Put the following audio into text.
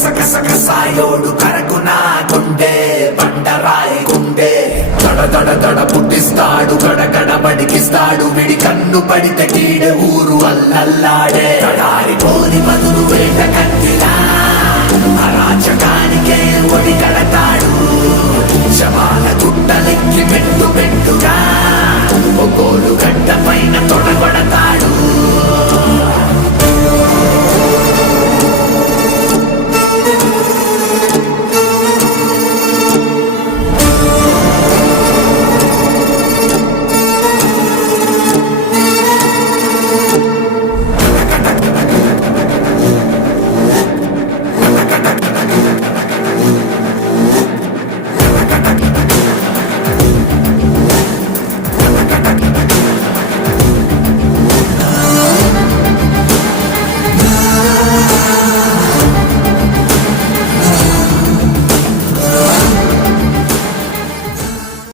కసకసకసాయోడు కరకునా గుండె బండరాయి గుండె దడ దడ దడ పుట్టిస్తాడు గడగడ బడికిస్తాడు విడి కన్ను పడితే కీడే ఊరు అల్లల్లాడే తడారిపోని బదులు వేట కత్తిలా అరాచకానికే ఒడి కడతాడు శవాల గుట్టలెక్కి మెట్టు మెట్టుగా ఒక్కోలు గడ్డ పైన తొడగొడతాడు